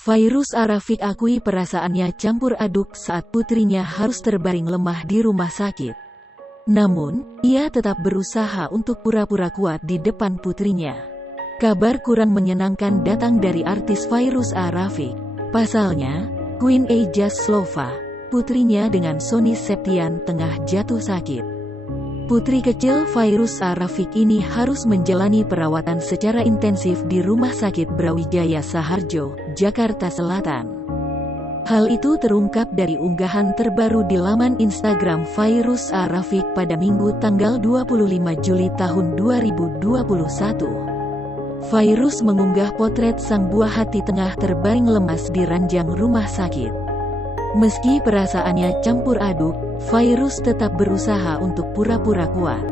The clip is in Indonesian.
Fairuz Arafiq akui perasaannya campur aduk saat putrinya harus terbaring lemah di rumah sakit. Namun, ia tetap berusaha untuk pura-pura kuat di depan putrinya. Kabar kurang menyenangkan datang dari artis Fairuz Arafiq. Pasalnya, Queen Eija Slova, putrinya dengan Sony Septian tengah jatuh sakit. Putri kecil Fairuz Arafiq ini harus menjalani perawatan secara intensif di Rumah Sakit Brawijaya Saharjo, Jakarta Selatan. Hal itu terungkap dari unggahan terbaru di laman Instagram Fairuz Arafiq pada Minggu tanggal 25 Juli tahun 2021. Fairuz mengunggah potret sang buah hati tengah terbaring lemas di ranjang rumah sakit. Meski perasaannya campur aduk, Fairuz tetap berusaha untuk pura-pura kuat.